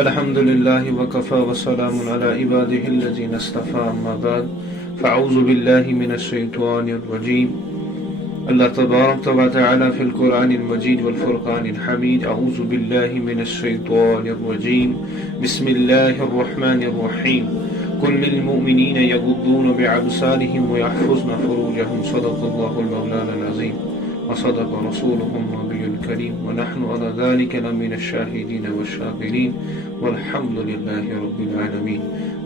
الحمد لله وكفى وسلام على عباده الذين اصطفى أما بعد فأعوذ بالله من الشيطان الرجيم. اللہ تبارک و تعالی في القرآن المجيد والفرقان الحميد. أعوذ بالله من الشيطان الرجيم. بسم الله الرحمن الرحيم. قل للمؤمنين يغضون بأبصارهم ويحفظن فروجهم صدق الله المولانا العظيم وصدق رسوله النبي الكريم ونحن على ذلك لمن الشاهدين والشاكرين والحمد لله رب العالمين.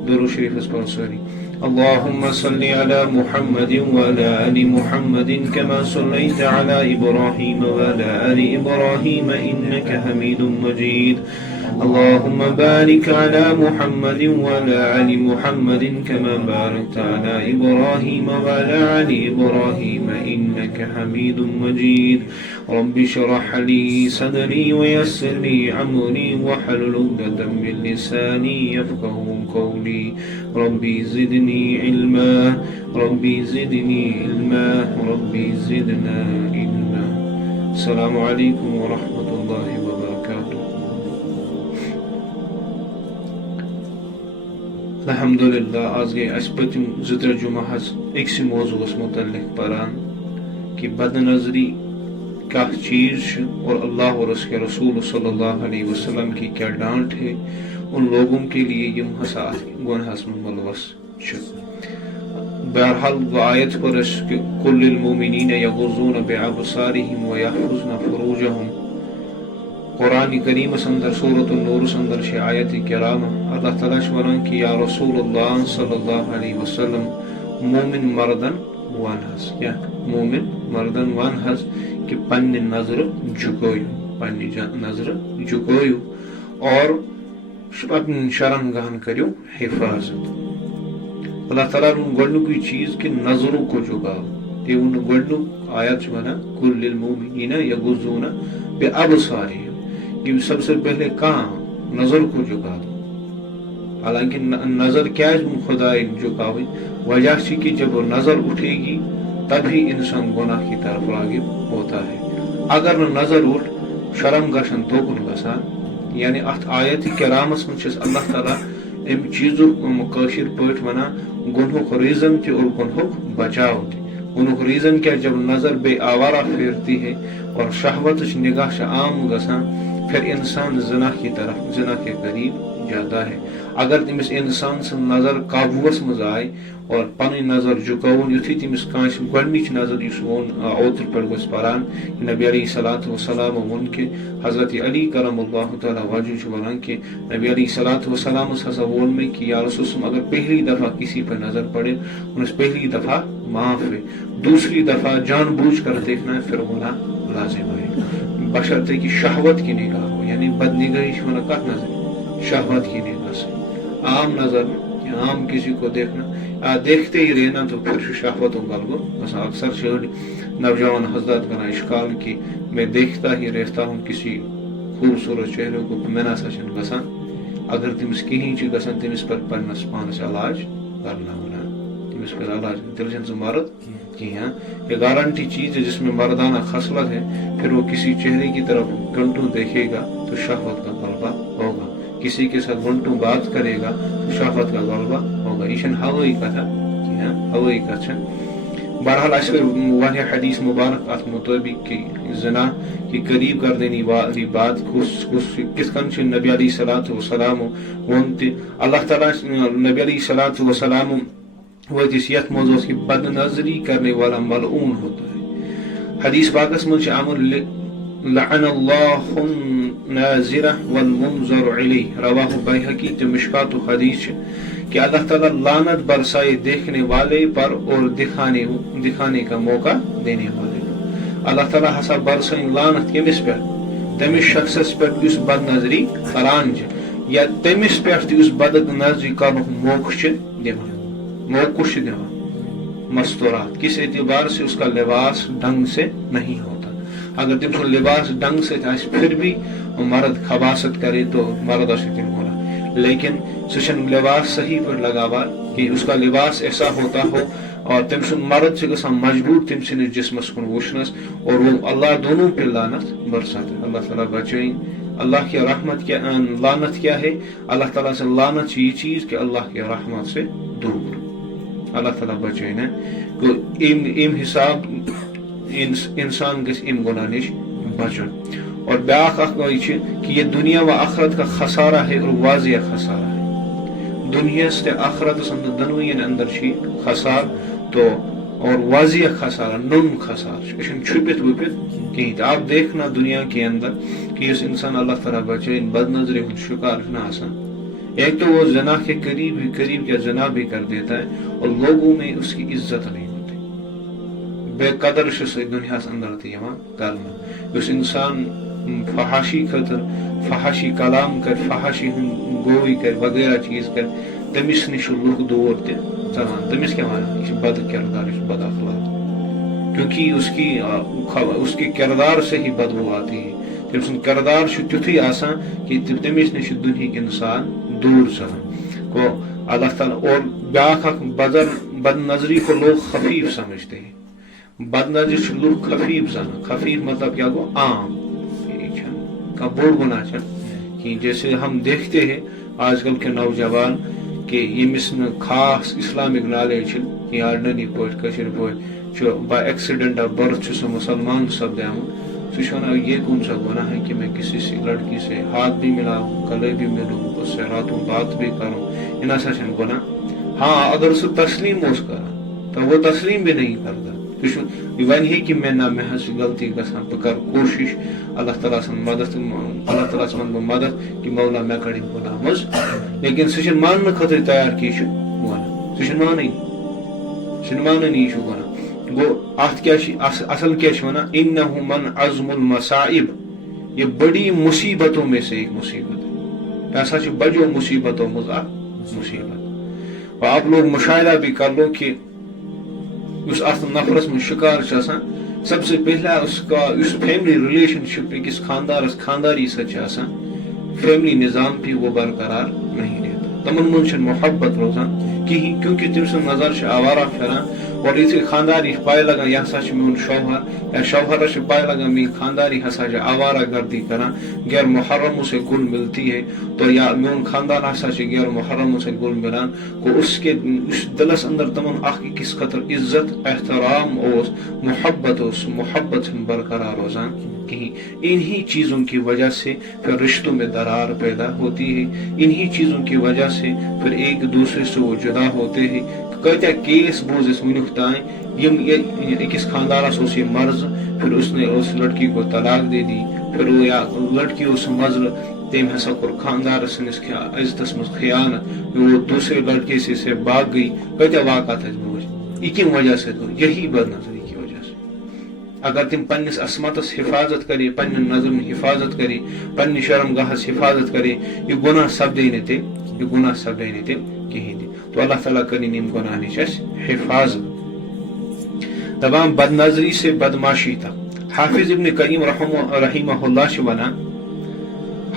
درود شریف اس پر سوری. اللهم صل على محمد وعلى آل محمد كما صليت على إبراهيم وعلى آل إبراهيم إنك حميد مجيد. اللهم بارك على محمد وعلى آل محمد كما باركت على إبراهيم وعلى آل إبراهيم إنك حميد مجيد. رب اشرح لي صدري ويسر لي أمري واحلل عقدة من لساني يفقهوا قولي. ربي زدني علما ربي زدني علما ربي زدنا علما. السلام عليكم ورحمة الله وبركاته. الحمدللہ آج گئی اس پتم زتر جمعہ اکس موضوع متعلق پران کہ بد نظری کیا چیز اور اللہ اور اس کے رسول صلی اللہ علیہ وسلم کی کیا ڈانٹ ہے ان لوگوں کے لیے یم ہسا گناہس میں ملوث چھ. بہرحال وہ آیت پر اس کہ کل للمؤمنین یغضون بأبصارهم ویحفظن فروجهم قرآن کریم اندر سورۃ النور اندر چھ آیت کرام اللہ تعالیٰ ونان کہ یا رسول اللہ صلی اللہ علیہ وسلم مومن مردن وان حس کیا مومن مردن وان حس کہ پنی نظر جھکویو پنی نظر جھکویو اور اپنی شرم گاہن کریو حفاظت. اللہ تعالیٰ نے گوڑنکی چیز کہ نظروں کو جھکاو تے ان گوڑنک آیت ونا کل للمؤمنین یغضون بأبصارهم. یہ سب سے پہلے کہاں نظر کو جھکا دو. حالانکہ نظر کیا ہے خدا جھکاوے وجہ سے کہ جب وہ نظر اٹھے گی تبھی انسان گناہ کی طرف راغب ہوتا ہے. اگر نہ نظر اٹھ شرم گشن توکن گسان یعنی ات آیت کرامس من چھس اللہ تعالیٰ ام چیزوں مقاشر پٲٹھۍ ونان گنہُک ریزن تہِ اور گنہُک بچاؤ تہِ. گنہُک ریزن کیا جب نظر بے آوارہ پھیرتی ہے اور شہوتش نگاہ عام گسان پھر انسان زنا کی طرف زنا کے قریب جاتا ہے. اگر تمس انسان سن نظر قابوس مز آئے اور پنی نظر جھکون یتھی تمس کانس گۄڈنِچ نظر یُس وون اوتر پہ گوس پران نبی علیہ الصلوۃ والسلام وون کہ حضرت علی کرم اللہ تعالیٰ وجہ چھ ونان کہ نبی علیہ الصلوۃ والسلام ہسا وون میں کہ یا رسول اللہ اگر پہلی دفعہ کسی پر نظر پڑے انس پہلی دفعہ معاف ہے دوسری دفعہ جان بوجھ کر دیکھنا ہے پھر گناہ لازم ہے بشرطے کی شہوت کی نگاہ ہو یعنی بد نگاہی ونان کت نظر شہوت کی نگاہ سے. عام نظر عام کسی کو دیکھنا دیکھتے ہی رہنا تو پھر شہوتوں غلبہ بس. اکثر چھڑ نوجوان حضرات کا اشکال کہ میں دیکھتا ہی رہتا ہوں کسی خوبصورت چہرے کو میں نہ سچن گسان اگر تمس کہیں چھ گسان تمس پر پنس پانس علاج کرنا ہونا تمس پر علاج دلچن سے مرد کی ہاں یہ گارنٹی چیز ہے جس میں مردانہ خصلت ہے. پھر وہ کسی چہرے کی طرف گھنٹوں دیکھے گا تو شہوت کا غلبہ ہوگا. کسی کے ساتھ گھنٹوں بات کرے گا تو شہوت کا غلبہ ہوگا. یہ ہوئی کتھا کہ ہاں ہوئی کتھا. بہرحال اس واریاہ حدیث مبارک ات مطابق کہ زنا کی قریب کر دینی والی بات کس کن چھ نبی علیہ الصلوۃ والسلام ون تہ اللہ تعالیٰ نبی علیہ الصلوۃ والسلام وتس یت موضوع کی بد نظری کرنے والا ملعون ہوتا ہے. حدیث پاکس من امر لعن اللہ الناظرہ والمنظر علیہ رواہ بیہقی تو مشکات حدیث کہ اللہ تعالیٰ لعنت برسائے دیکھنے والے پر اور دکھانے کا موقع دینے والے. اللہ تعالیٰ ہسا برسائیں لعنت کمس پہ تمس شخصس پہ اس بد نظری کران یا تمس پہ اس بد نظری کرن موقع دِوان موقع دِوان. مستورات کس اعتبار سے اس کا لباس ڈھنگ سے نہیں ہوتا. اگر تم سے لباس ڈھنگ سے پھر بھی مرد خباست کرے تو مرد اشکل ہونا لیکن سشن لباس صحیح پر لگاوا کہ اس کا لباس ایسا ہوتا ہو اور تم سن مرد سے گژھان مجبور تم سن جسمس کن وچھنس اور وہ اللہ دونوں پہ لعنت برسات. اللہ تعالیٰ بچائیں اللہ کی رحمت کیا لعنت کیا ہے؟ اللہ تعالیٰ سے لعنت یہ چیز کہ اللہ کے رحمت سے دور. اللہ تعالیٰ بچے نا تو ام حساب انسان گژھِ ام گناہ نش بچن. اور بیاکھ اخ کہ یہ دنیا و آخرت کا خسارہ ہے اور واضح خسارہ ہے. دنیا سے آخرت اندر دنوین اندر چھ خسار تو اور واضح خسارہ نم خسار یہ چھپت وپت کہیں. آپ دیکھنا دنیا کے اندر کہ اس انسان اللہ تعالیٰ بچے بد نظری ہند شکار نہ آسان. ایک تو وہ زنا کے قریب کیا زنا بھی کر دیتا ہے اور لوگوں میں اس کی عزت نہیں ہوتی. بے قدر دنیا اندر تھی کرنا. اس انسان فحاشی خطر فحاشی کلام کر فحاشی گوئی کر وغیرہ چیز کر تمس نش لوگ دور تہ ژلان. تمس کیا وانا یہ بد کردار یہ بد اخلاق کیونکہ اس کے کردار سے ہی بدبو آتی ہے. تم سن کردار تیتھی آسان کہ تمس نش دنیا انسان دور ژلان کو اللہ تعالیٰ. اور بیاکھ بد نظری کو لوگ خفیف سمجھتے ہیں. بد نظری لوگ خفیف زن خفیف مطلب کیا گو عام کا بوڑ گناہ کہ جیسے ہم دیکھتے ہیں آج کل کے نوجوان کہ یمس ن خاص اسلامک نالج یا ننی پاشر پہ بائی ایکسیڈنٹ آف برتھ سہ مسلمان سپدام سہ یہ کون سا گناہ ہے کہ میں کسی سے لڑکی سے ہاتھ بھی ملاؤں گلے بھی ملوں اس سے راتوں بات بھی کروں یہ نسا گناہ. ہاں اگر سہ تسلیم اس کران تو وہ تسلیم بھی نہیں کرتا. ون ہے کہ میں نہ مے غلطی گژھان بہ کر کوشش اللہ تعالیٰ سن مدد اللہ تعالیٰ سن بہ مدد کہ مولا مے کڑ گناہ مز. لیکن سہ ماننے خاطر تیار کہ یہ گناہ سہ مانن یہ گناہ. گو ات کیا اصل کیا ونان انہ من عظم المصائب یہ بڑی مصیبتوں میں سے ایک مصیبت ہے. ایسا بڑو مصیبتوں مز مصیبت. آپ لوگ مشاہدہ بھی کر لو کہ اس نفرس من شکار سب سے پہلا اس کا اس فیملی ریلیشن شپ کس خانداری سچ فیملی نظام بھی وہ برقرار نہیں رہتا. تمن من محبت روزان کہیں کیونکہ تم سن نظر آوارہ پھران اور یہ خانداری پائے لگان یہ ہسا میون شوہر یا شوہرس پائے لگان میری خانداری ہسا آوارہ گردی کران غیر محرموں سے گل ملتی ہے تو یا میون خاندان ہسا غیر محرموں سے گل ملان کو اس کے اس دلس اندر تمن اخ کس خطر عزت احترام اور محبت برقرار روزان کہیں. انہی چیزوں کی وجہ سے پھر رشتوں میں درار پیدا ہوتی ہے. انہی چیزوں کی وجہ سے پھر ایک دوسرے سے وہ جدا ہوتے ہیں. کتیا کیس بوز اس ونک تائیں اکس خاندانس اس یہ مرض پھر اس نے اس لڑکی کو طلاق دے دی. پھر وہ یا لڑکی اس مزل تم ہسا کور خاندار سنس عزتس مز خیانت وہ دوسرے لڑکے سے بھاگ گئی. کتیا واقعات یہ کم وجہ سے تو یہی بد نظری کی وجہ سے. اگر تم پنس عصمتس حفاظت کرے پنہ نظر حفاظت کرے پنہ شرم گاہس حفاظت کرے یہ گناہ سپدے نہ تم کہیں تھی. تو اللہ تعالیٰ کریں ام گناہ نش حفاظت. تمام بد نظری سے بدماشی تک. حافظ ابن قیم رحمہ اللہ ونان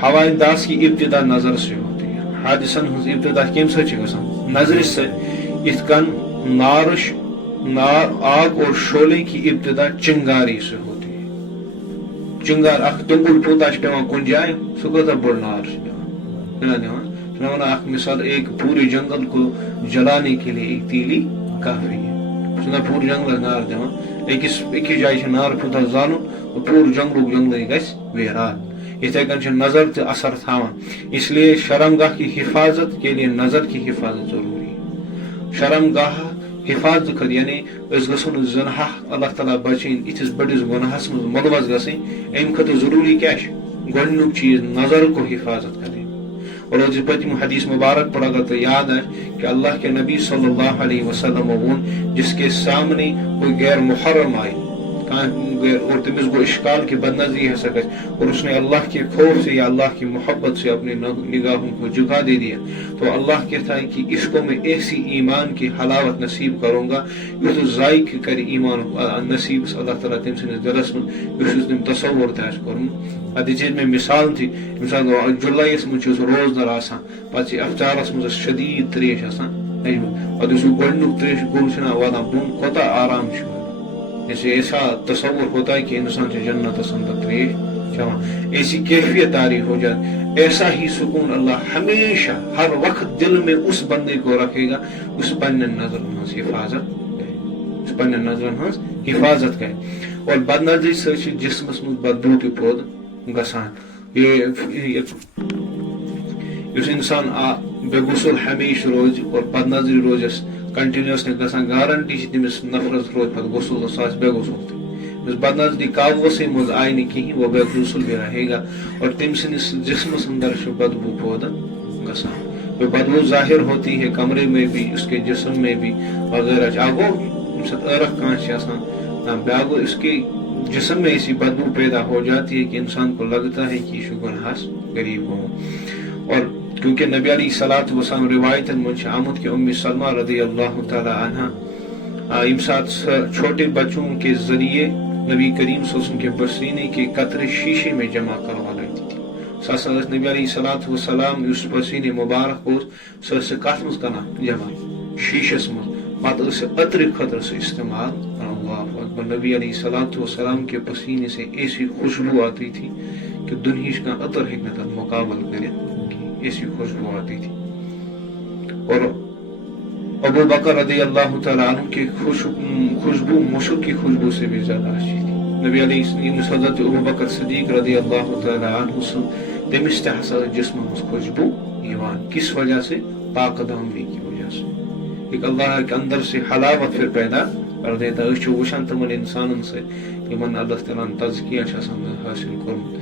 ہوائے داس کی ابتدا نظر سے ہوتی ہے. حادثن ہز ابتدا کم سے گژھان نظر سے. ات کن آگ اور شعلے کی ابتدا چنگاری سے ہوتی ہے. چنگار اخ تنبل پوتا پیوان کن جائے سہ کتا بڑ نار پیوان اخ مثال ایک پورے جنگل کو جلانے کے لیے ایک تیلی کافی ہے. پورے جنگل نار دان ایک جائے نار پوتا زالن اور پور جنگل گھس ویران. اتھے کن نظر تو اثر تھاوان. اس لیے شرم گاہ کی حفاظت کے لیے نظر کی حفاظت ضروری ہے. شرم گاہ حفاظت کر یعنی اس گھن زنہ اللہ تعالیٰ بچین اتس بڑس گناہس مز ملوث گھن ام خاطر ضروری کیا گۄڈنیُک چیز نظر کو حفاظت کریں. اور پتم حدیث مبارک پر اگر تو یاد ہے کہ اللہ کے نبی صلی اللہ علیہ وسلم ون جس کے سامنے کوئی غیر محرم آئے اور تمس گو اشکال کی بد نظری ہے سکے اور اس نے اللہ کے خوف سے یا اللہ کی محبت سے اپنی نگاہوں کو جھکا دے دیا تو اللہ کہتا ہے کہ اس کو میں ایسی ایمان کی حلاوت نصیب کروں گا یہ تو ذائق کر ایمان نصیب اللہ تعالیٰ تم سے دلس میں تصور تاش کروں. اتھ میں مثال تھی مثال جولائیس من روزدر آسان پتہ افطارس مز شدید تریش آسان پتہ گۄڈنیُک تریش گول واتان بون کوتاہ آرام جیسے ایسا تصور ہوتا ہے کہ انسان سے جنت اندر تریش چوان ایسی کیفیت طاری ہو جائے. ایسا ہی سکون اللہ ہمیشہ ہر وقت دل میں اس بندے کو رکھے گا اس پنن نظرن ہز حفاظت کرے, اس پنن نظرن ہز حفاظت کرے. اور بد نظری سے جسمس مز بدبو تہ پود گسان. اس انسان بے غسل ہمیشہ روز اور بد نظری روزس کنٹینیوسلی گسان, گارنٹی تمس نفرس روز پہ غسل سا بے غسل تہ. بد نظری قابوسے مز آئی نہیں کہیں وہ بے غسل بھی رہے گا اور تم سندس جسمس اندر بدبو پود گسان. وہ بدبو ظاہر ہوتی ہے کمرے میں بھی, اس کے جسم میں بھی وغیرہ. آگو عرق کانچ بیاگو اس کے جسم میں ایسی بدبو پیدا ہو جاتی ہے کہ انسان کو لگتا ہے کہ یہ گناہس قریب ہو. اور کیونکہ نبی علیہ الصلوۃ والسلام روایت من آمد کہ ام سلمہ رضی اللہ تعالی عنہا یم ساتھ چھوٹے بچوں کے ذریعے نبی کریم صلی اللہ علیہ وسلم کے پسینے کے قطرے شیشے میں جمع کروا لیتی تھی. ساسا نبی علیہ الصلوۃ والسلام اس پسینے مبارک اس کت مز کرنا جمع شیشس مز پتہ عطر خطر سے استعمال. اللہ اکبر. نبی علیہ الصلوۃ والسلام کے پسینے سے ایسی خوشبو آتی تھی کہ دنہیچ کا عطر ہیکہ نہ مقابل کرے, ایسی خوشبو آتی تھی. اور ابو بکر رضی اللہ تعالیٰ عنہ کی خوشبو مشک کی خوشبو سے بھی زیادہ اچھی تھی. نبی علیہ السلام حضرت ابو بکر صدیق رضی اللہ تعالیٰ عنہ تمس تہ ہسا جسم مز خوشبو یوان. کس وجہ سے؟ پاک دامنی کی وجہ سے. ایک اللہ کے اندر سے حلاوت پھر پیدا کر دیتا. اس وچھان تمن انسانن سے یمن اللہ تعالیٰ تزکیہ حاصل کرمت,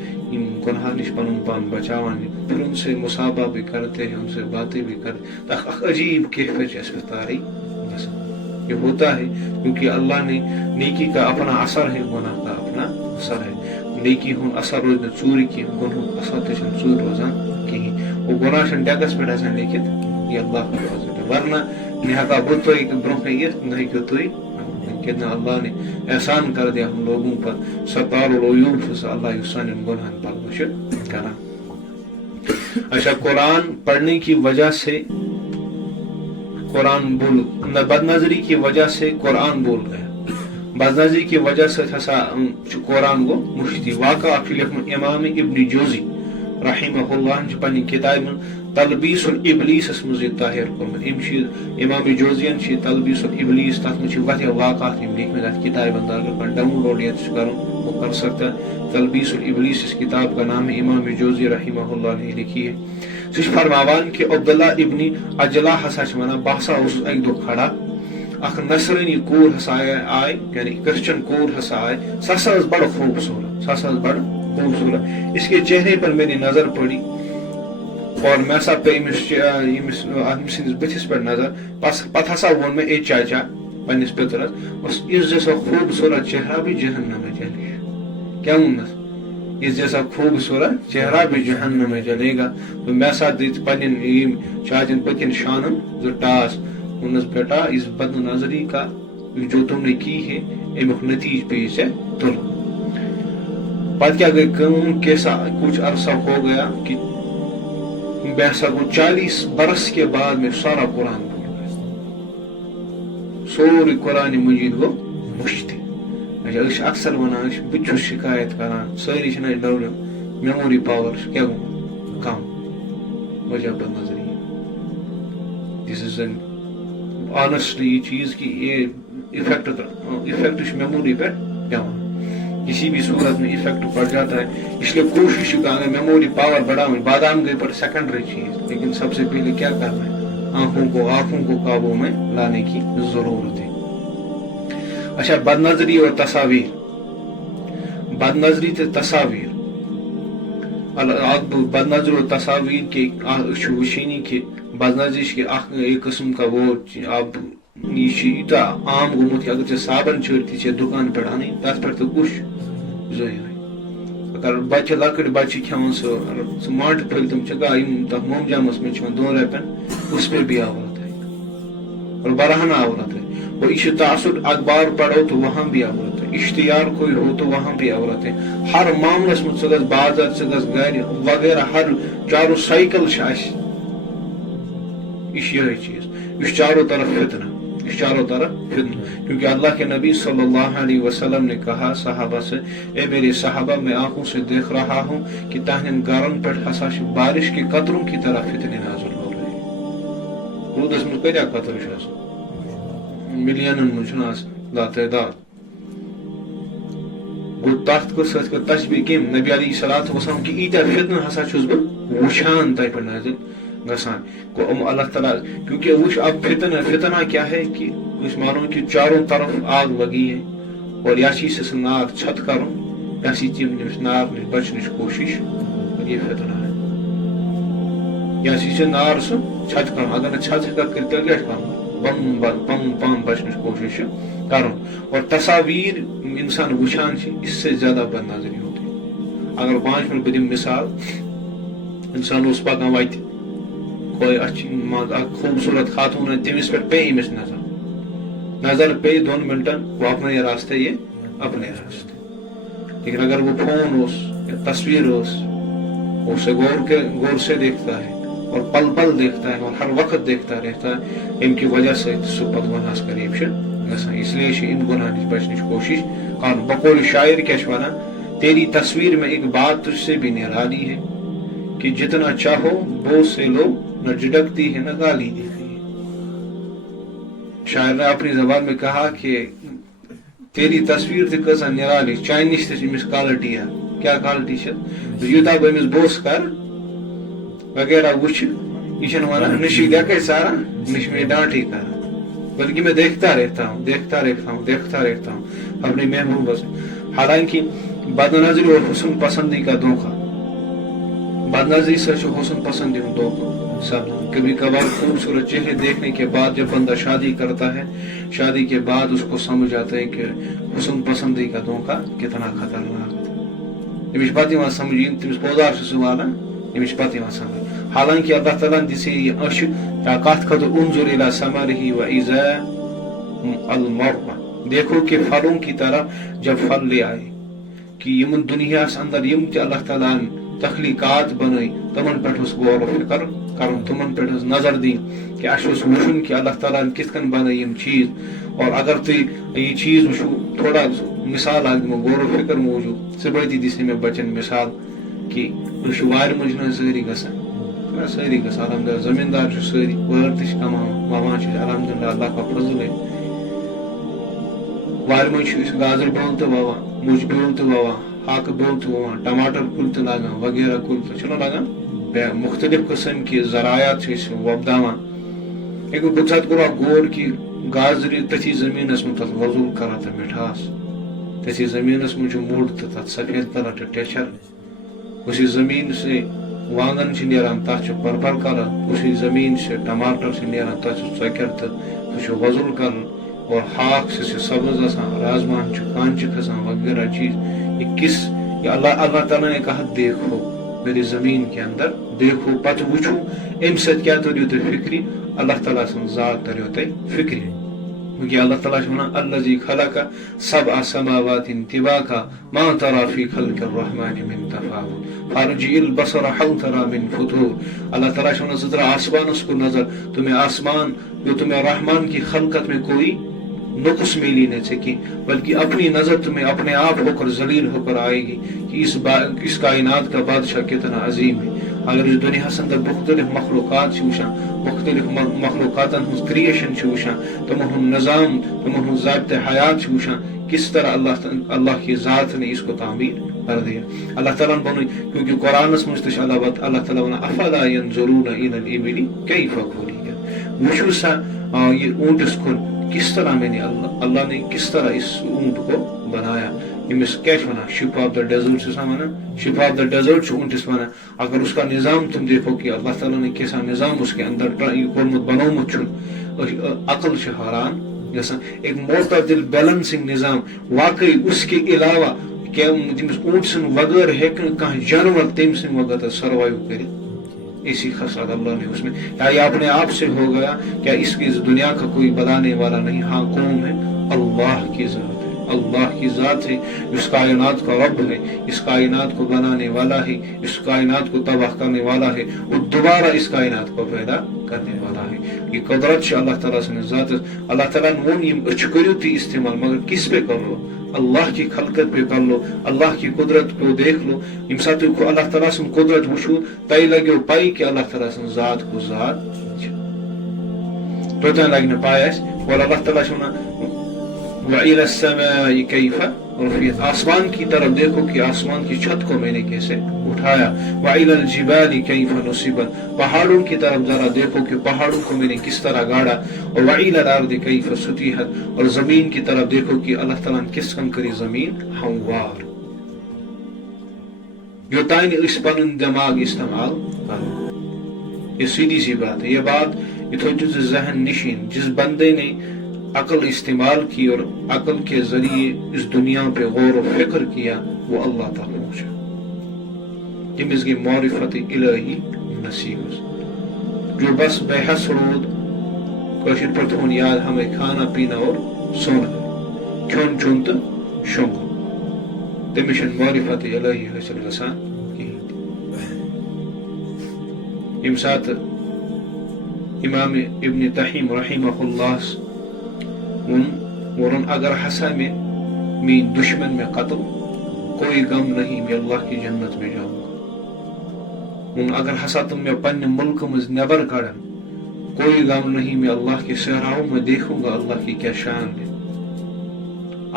گناہ نش پن پان بچاوان, پھر ان سے مصابہ بھی کرتے ہیں, ان سے باتیں بھی کرتے. عجیب کیفیت اس پہ تاری یہ ہوتا ہے کیونکہ اللہ نے نیکی کا اپنا اثر ہے, گناہ کا اپنا اثر ہے. نیکی ہن اثر روز نہ ژوٗرِ کینٛہہ, گناہ اثر تہ چھنہٕ ژوٗر روزان کہیٖنۍ. وہ گناہ چھنہٕ ڈیکس پٮ۪ٹھ آسان لیکھِتھ یہ اللہ کا فضل ہے. ورنہ نہ ہٮ۪کا بہٕ تُہۍ برونٛہہ کَنہِ یِتھ نہ ہیٚکِو تُہۍ کتنا اللہ نے احسان کر دیا ہم لوگوں پر. ستار العیوب سے اللہ یسان گناہن پر بخش کرا. اچھا, قرآن پڑھنے کی وجہ سے قرآن بول, بد نظری کی وجہ سے قرآن بول گیا. بد نظری کی وجہ سے ہسا قرآن گو مشتی. واقعہ لکھن امام ابن جوزی رحمہ اللہ پنہ کتاب تلبیس الابلیس مز طاہر کورمت. امام جوزین تلبیس الابلیس تر مجھ واقع واقعات لکھمت. ات کتاب اندر اگر ڈاؤن لوڈ یہ کروں وہ کر سکتا ہے. تلبیس الابلیس اس کتاب کا نام ہے, امام جوزی رحمہ اللہ نے لکھی ہے. سہ فرماوان کہ عبداللہ ابن اجلا ہسا ونان بہ ہسا اوسس اکہ دہ کھڑا, اخ نصرانی کور ہسا آئے یعنی کرسچن کور ہسا آئے. سہ ہسا ٲس بڑ خوبصورت, سہ ہسا ٲس بڑ خوبصورت. اس کے چہرے پر میری نظر پڑی اور میں ہسا پہ امس سندس بتھس پہ نظر. پتہ ہسا وون میں اے چاچا پنس پترس بس اس جیسا خوبصورت چہرہ بھی جہنم میں جلے. کیا وونس؟ اس جیسا خوبصورت چہرہ بھی جہنم میں جلے گا. تو میں ساتھ دیت پنن چاچن پکن شانن جو ٹاس ونس بیٹا اس بد نظری کا جو تم نے کی ہے امیک نتیج پہ سے تل. پتہ کیا گئی کام, کیسا کچھ عرصہ ہو گیا کہ میں ہسا گو 40 برس کے بعد میں سارا قرآن بھول گیا. سورے قرآن مجید گو مشتی. اچھا اکثر ونان بہت چھس شکایت کران ساری چھنا ڈیولپ میموری پاور کیا گو کم وجہ بد نظری. دس از این آنیسٹلی یہ چیز کہ یہ افیکٹ میموری پہ پیوان, کسی بھی صورت میں افیکٹ پڑ جاتا ہے. اس لیے کوشش کریں میموری پاور بڑھاؤں. بادام گئی پر سیکنڈری چیز, لیکن سب سے پہلے کیا کرنا ہے, آنکھوں کو قابو میں لانے کی ضرورت ہے. اچھا, بد نظری اور تصاویر. بد نظری تو تصاویر بد نظر اور تصاویر کے وچینی کہ بد نظری کے ایک قسم کا وہ اب یہ یوتہ عام گومت کہ اگر ژے صابن چھڑتی ژے دکان پہ انے تر پہ تو کش زوی. اگر بچہ لکٹ بچہ کھان سہ مانٹ پھل تم چکا تک مومجامس میں 2 رۄپین اس پہ بھی عورت ہے اور برہنہ عورت ہے. اور یہ تاثر اخبار پڑھو تو وہاں بھی عورت ہے, اشتہار کوئی ہو تو وہاں بھی عورت ہے. ہر معاملس میں ثہ گژھ بازار ثہ گژھ گھر وغیرہ ہر چارو سائیکل یہ چیز یہ چاروں طرف فتنہ. چاروں طرف فتنہ. کیونکہ اللہ کے نبی صلی اللہ علیہ وسلم نے کہا صحابہ سے اے میرے صحابہ میں آنکھوں سے دیکھ رہا ہوں کہ تہن گرن پہ ہسا بارش کے قطروں کی طرح فتنے نازل ہو رہے ہیں. رودس من کتیا قطر ملینن من تعداد گو تحت کو ست تشبیہ کم نبی علیہ الصلوۃ والسلام کی ایتیا فتنہ ہسا چھس بہ وچھان تہ پہ نازل گسان کو اللہ تعالیٰ. کیونکہ وش اب فتنہ کیا ہے کہ اس معلوم کہ چاروں طرف آگ لگی ہے اور یا سے نار چھت کروں یا تمس نار نش بچنچ کوشش اور یہ فتنہ ہے. یا سے نار سہ چھت کروں اگر چھت ہکا کر تیل کیا کروں پن پان بچنچ کوشش کروں. اور تصاویر انسان وچھان اس سے زیادہ بد نظری ہوتی ہے. اگر 5 منٹ بہ دم مثال انسان اس پکان وتہ کوئی خوبصورت خاتون ہے تمس پہ پے امس نظر پے 2 منٹن وہ اپنے راستے یہ اپنے راستے. لیکن اگر وہ فون یا تصویر وہ اسے غور سے دیکھتا ہے اور پل پل دیکھتا ہے اور ہر وقت دیکھتا رہتا ہے ان کی وجہ سے سہ پتہ گناہس قریب گژھان. اس لیے ان گناہ نش بچنچ کوشش کرن. بقول شاعر کیا ونان تیری تصویر میں ایک بات تجھ سے بھی نرالی ہے کہ جتنا چاہو بہت سے لوگ نہ جھڑکتی ہے نہ گالی دیتی ہے. شاعر نے اپنی زبان میں کہا کہ تیری تصویر تہ کسا نرالی چائن نش تمس کوالٹی ہے. کیا کوالٹی یوتہ بہ امس بوس کر وغیرہ وچھ یہ ونان نشی دیکھے سارا نش میں ڈانٹ ہی کر بلکہ میں دیکھتا رہتا ہوں اپنے محبوبہ سے. حالانکہ بد نظری اور حسن پسندی کا دھوکہ بد نظری سے حسن پسندی ہوں دھوکہ سب. کبھی کبھار خوبصورت چہرے دیکھنے کے بعد جب بندہ شادی کرتا ہے شادی کے بعد اس کو سمجھ آتا ہے کہ حسن پسندی کا دھوکہ کتنا خطرناک ہے. امس پتہ سمجھ تمس پوزار سے سوالا امس پتہ سمجھ. حالانکہ اللہ تعالیٰ نے دسے یہ اش کت خطر انظر الى ثمرہ واذا المرء دیکھو کہ پھلوں کی طرف جب پھل لے آئے کہ یمن دنیا اندر یم تہ اللہ تعالیٰ تخلیقات بنائی تمن پہ غور و فکر کرن تمن پہ نظر دین کہ اس وچن کہ اللہ تعالیٰ کت کن بنائی یم چیز. اور اگر تھی یہ چیز وچو تھوڑا مثال آ غور و فکر موجود صبحی دس میں بچن مثال کہ وار مجھ ساری گھان ساری گھن الحمد للہ زمیندار ساری وار تہ کمان ووان الحمد للہ اللہ کا فضل ہے. وار مجھ گازر بیول تو ووان مجھ بیول تو ووان ہاک بیول تو ووان ٹماٹر کل تو لاگان وغیرہ کل تو چلو لاگان مختلف قسم کی ذرائعات وپدان. ایک بچت کورا غور کہ گازر تھی زمینس من تر وضول کران تو مٹھاس تھی زمینس من موڑ تو تر سفید کلر تو ٹیچر اسی زمین سے وانگن نیران تر پرپل کلر اسی زمین سے ٹماٹر نیران تر ژکر تو وضول کران اور ہاک سے سبز آسان رازمان کانچ کھسان وغیرہ چیز. یہ کس یہ اللہ تعالیٰ نے کہا دیکھو میری زمین کے اندر دیکھو پتہ وچھو ام ست کیا تریو تہ فکری اللہ تعالیٰ سن ذات تریو تہ فکری. کیونکہ اللہ تعالیٰ ونان الذی خلق 7 سماوات طباقا ما ترى في خلق الرحمن من تفاوت فارجع البصر هل ترى من فطور. اللہ تعالیٰ ونان ذرا آسمان کو نظر تمہیں آسمان جو تمہیں رحمان کی خلقت میں کوئی نقص ملی نہیں سکی بلکہ اپنی نظر تمہیں اپنے آپ ہو کر ذلیل ہو کر آئے گی کہ اس کائنات کا بادشاہ کتنا عظیم ہے. اگر اس دنیا اندر مختلف مخلوقات وچان مختلف مخلوقات کریشن وچان تمہن نظام تمہن ضابطہ حیات وچان کس طرح اللہ کی ذات نے اس کو تعمیر کر دیا. اللہ تعالیٰ نے بنائی کیونکہ قرآن مجھ اللہ تعالیٰ نے افلا ينظرون الى الابل كيف خلقت وچھو سا یہ اونٹس کو کس طرح میں نے اللہ نے کس طرح اس اونٹ کو بنایا. امس کیا ونان شپ آف دا ڈیزرٹ سے ونان شپ آف دا ڈیزرٹ اونٹس ونان. اگر اس کا نظام تم دیکھو کہ اللہ تعالیٰ نے کیسا نظام اس کے اندر بنومت عقل سے حیران گژھان. ایک معتدل بیلنسنگ نظام واقعی اس کے علاوہ کیا تمس اونٹ سن وغیر ہیکن کھانا جانور تم سن وغیر سروائیو کرے. اسی خاصات اللہ نے اس میں کیا یہ اپنے آپ سے ہو گیا کیا اس کی دنیا کا کوئی بنانے والا نہیں. ہاں قوم ہے اللہ کی ذات ہے اللہ کی ذات ہے، اس کائنات کا رب ہے، اس کائنات کو بنانے والا ہے، اس کائنات کو تباہ کرنے والا ہے اور دوبارہ اس کائنات کو پیدا کرنے والا ہے. یہ قدرت اللہ تعالیٰ سن ذات. اللہ تعالیٰ ون یم اچھ کرو تی استعمال مگر کس پہ کر لو؟ اللہ کی خلقت پہ کر لو، اللہ کی قدرت کو دیکھ لو. یم سات اللہ تعالیٰ سن قدرت وچھو تہ لگو پائی کہ اللہ تعالیٰ سن ذات کو ذات توتان لگ نہ پائی اس. اور اللہ تعالیٰ چھنا وَإِلَى السَّمَاءِ كَيْفَ رُفِعَتْ، آسمان کی طرف دیکھو کہ آسمان کی چھت کو میں نے کیسے اٹھایا. وَإِلَى الْجِبَالِ كَيْفَ نُصِبَتْ، پہاڑوں کی طرف ذرا دیکھو کہ پہاڑوں کو میں نے کس طرح گاڑا. اور وَإِلَى الْأَرْضِ كَيْفَ سُطِحَتْ، اور زمین کی طرف دیکھو کہ اللہ تعالیٰ نے کس کن کری زمین ہموار. یوتان اس پنن دماغ استعمال کرو. یہ سیدھی سی بات ہے. یہ بات یہ تھوڑی ذہن نشین. جس بندے نے عقل استعمال کی اور عقل کے ذریعے اس دنیا پہ غور و فکر کیا وہ اللہ تعالیٰ پہنچا. تمس گئی معرفت الہی نصیب. جو بس بے حس رود کوشر پر تھون یاد ہمیں کھانا پینا اور سونا کھون چون تو شونگ تمشن معرفت الہی حاصل گسان یم سات امام ابن تحیم رحمہ اللہ ورن اگر ہسا میں دشمن میں قتل کوئی غم نہیں میں اللہ کی جنت میں جاؤں گا. اگر ہسا تم میں پنہ ملک مز نبر کڑن کوئی غم نہیں میں اللہ کے صحراؤں میں دیکھوں گا اللہ کی کیا شان ہے.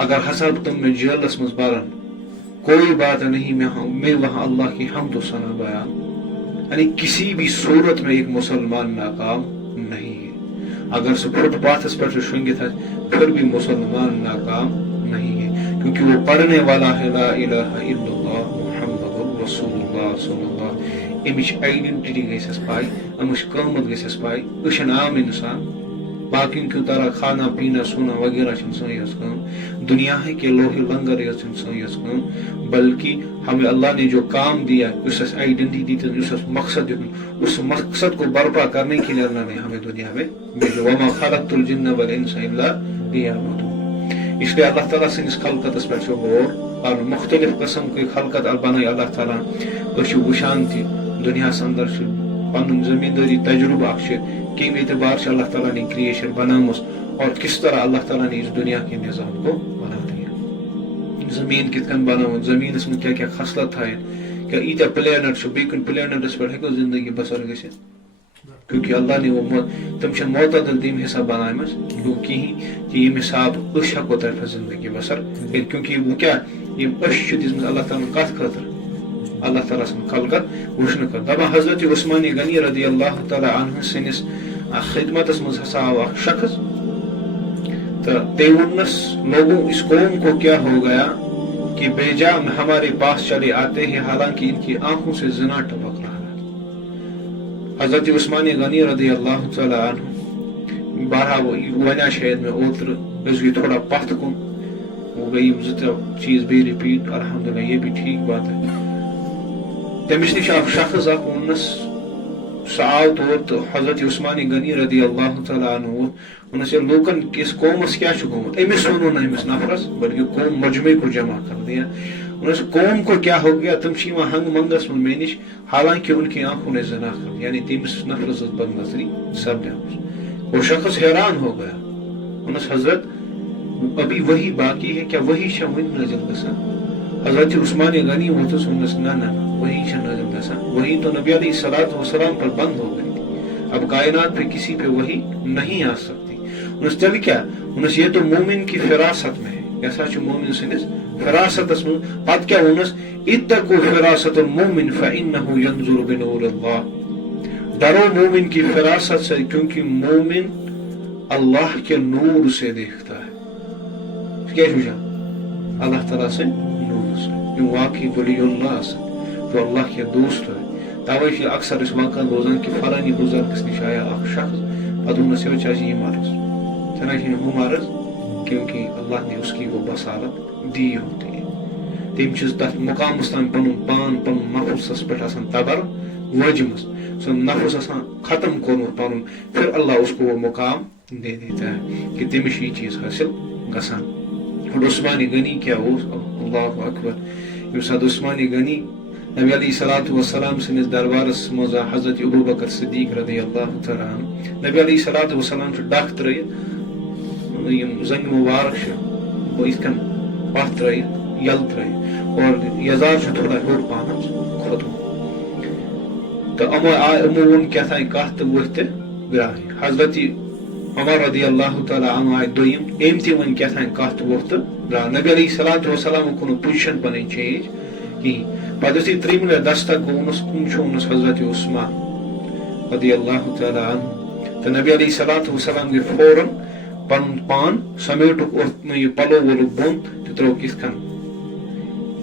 اگر ہسا تم میں جیلس مز برن کوئی بات نہیں میں وہاں اللہ کی حمد و ثنا بیان. یعنی کسی بھی صورت میں ایک مسلمان ناکام نہیں ہے. اگر سو فٹ پاتھس پر شنگت ہے پھر بھی مسلمان ناکام نہیں ہے کیونکہ وہ پڑھنے والا ہے لا الہ الا اللہ محمد رسول اللہ صلی اللہ. امچ آئیڈینٹی گیس پائی، امچ قومت گیس پائی. اشن عام انسان باقی کی طرح کھانا پینا سونا وغیرہ سنس کم دنیا ہے کہ لوہے لنگر سنس کم بلکہ ہمیں اللہ نے جو کام دیا اس آئیڈینٹی دی اس مقصد اس مقصد کو برپا کرنے کے لیے اللہ نے ہمیں دنیا میں بھیجا. وما خلقت الجن والانس الا لیعبدون. اس لیے اللہ تعالیٰ سنس خلقت پہ غور اور مختلف قسم کی خلقت بنائی اللہ تعالیٰ. وشان تہ دنیا اندر پن زمینداری تجربہ کم اعتبار سے اللہ تعالیٰ نے کریشن بنامس اور کس طرح اللہ تعالیٰ نے اس دنیا کے نظام کو بنا دیا. زمین کت کن بناو زمین میں کیا کیا خصلت تھائن کیا ایتیا پلینٹ بیکن پلینٹس پہ ہیکو زندگی بسر گھت کیونکہ اللہ نے وہ تم معتدل تم حساب بنائمس کہین کہ یم حساب اش ہیکو طرف زندگی بسر کیونکہ وہ کیا یم اش دس اللہ تعالیٰ کت خاطر اللہ تعالیٰ سن خلقت وشن کر. دپان حضرت عثمان غنی رضی اللہ تعالیٰ عنہ سنس خدمت مز ہسا آو اخ شخص تو ونس لوگوں اس قوم کو کیا ہو گیا کہ بیجا ہمارے پاس چلے آتے ہیں حالانکہ ان کی آنکھوں سے زنا ٹپک رہا ہے. حضرت عثمان غنی رضی اللہ تعالیٰ عنہ بارہ ونیا شاید میں اوتر اس گئی تھوڑا پتھ کن وہ گئی چیز بھی ریپیٹ الحمدللہ یہ بھی ٹھیک بات ہے. تمس نش اخ شخص اخ ونس سہ آو تور تو حضرت عثمان غنی رضی اللہ تعالیٰ عنہ ونس یہ لوکن کس قومس کیا گومت امس ونو نا امس نفرس بلکہ قوم مجمع کو جمع کر دیا. ونس قوم کو کیا ہو گیا تم ہنگ منگس من میں نش حالانکہ ان کی آنکھوں نے زنا کر یعنی تمس نفرس بد نظری سپدے. وہ شخص حیران ہو گیا. ونس حضرت ابھی وہی باقی ہے کیا وہی شا ون نازل گسان؟ حضرت عثمان غنی وتس ونس نہ وہی شا نازل گسان وہی تو نبی علیہ الصلوۃ والسلام پر بند ہو گئی تھی اب کائنات پہ کسی پہ وہی نہیں آ سکتی. انس چل کیا انس یہ تو مومن کی فراست میں ہے ایسا چھ مومن سنس فراست اس میں پت کیا انس اتقوا فراست المومن فانه ينظر بنور اللہ. ڈرو مومن کی فراست سے کیونکہ مومن اللہ کے نور سے دیکھتا ہے. کیا چھوچا اللہ تعالیٰ سے نور سے جو واقعی ولی اللہ سے جو اللہ کے دوست ہے. توے اکثر اس واقعہ روزان کہ فلانی بزرگ کس نش آیا اخ شخص پتہ سے چاچی یہ مرض چنانچہ وہ مرض کیونکہ اللہ نے اس کی وہ بصارت دی ہوتی ہے. تم چیز تک مقام تام پن پان پن نفس پہ تبر وجمس سو نفس ختم کورمت پن پھر اللہ اس کو وہ مقام دے دیتا ہے کہ تمس یہ چیز حاصل گسان. اور عثمان غنی کیا اللہ اکبر یم سات عثمان غنی نبی علیہ الصلوۃ والسلام سندس دربارس مز حضرت ابوبکر صدیق رضی اللہ تعالی عنہ نبی علیہ الصلوۃ والسلام ڈکھ ترٲیِتھ یم زنگ مبارک اس کن پتھ ترٲیِتھ یل ترٲیِتھ اور یزار تھوڑا ہیوٚر پہم کھوٚتمُت تو امو وون کیا تھا کت تو ورتھ درائے حضرت عمر رضی اللہ تعالی عنہ آئے دویم ام تہ ون کیا تھا کت ورتھ درائے نبی علیہ الصلوۃ والسلام کن پوزیشن پن چینج کہین پتہ یُتھُے ترٛیٚیِمہِ لٹہِ دستک گوٚونس کُن چھوٚونس حضرت عثمان رضی اللہ تعالی عنہ تو نبی علیہ الصلوۃ والسلام گٔے فوراً پن پان سمیٹُک اور یہ پلو وولُک بۄن تہٕ ترٛووُکھ یِتھ کن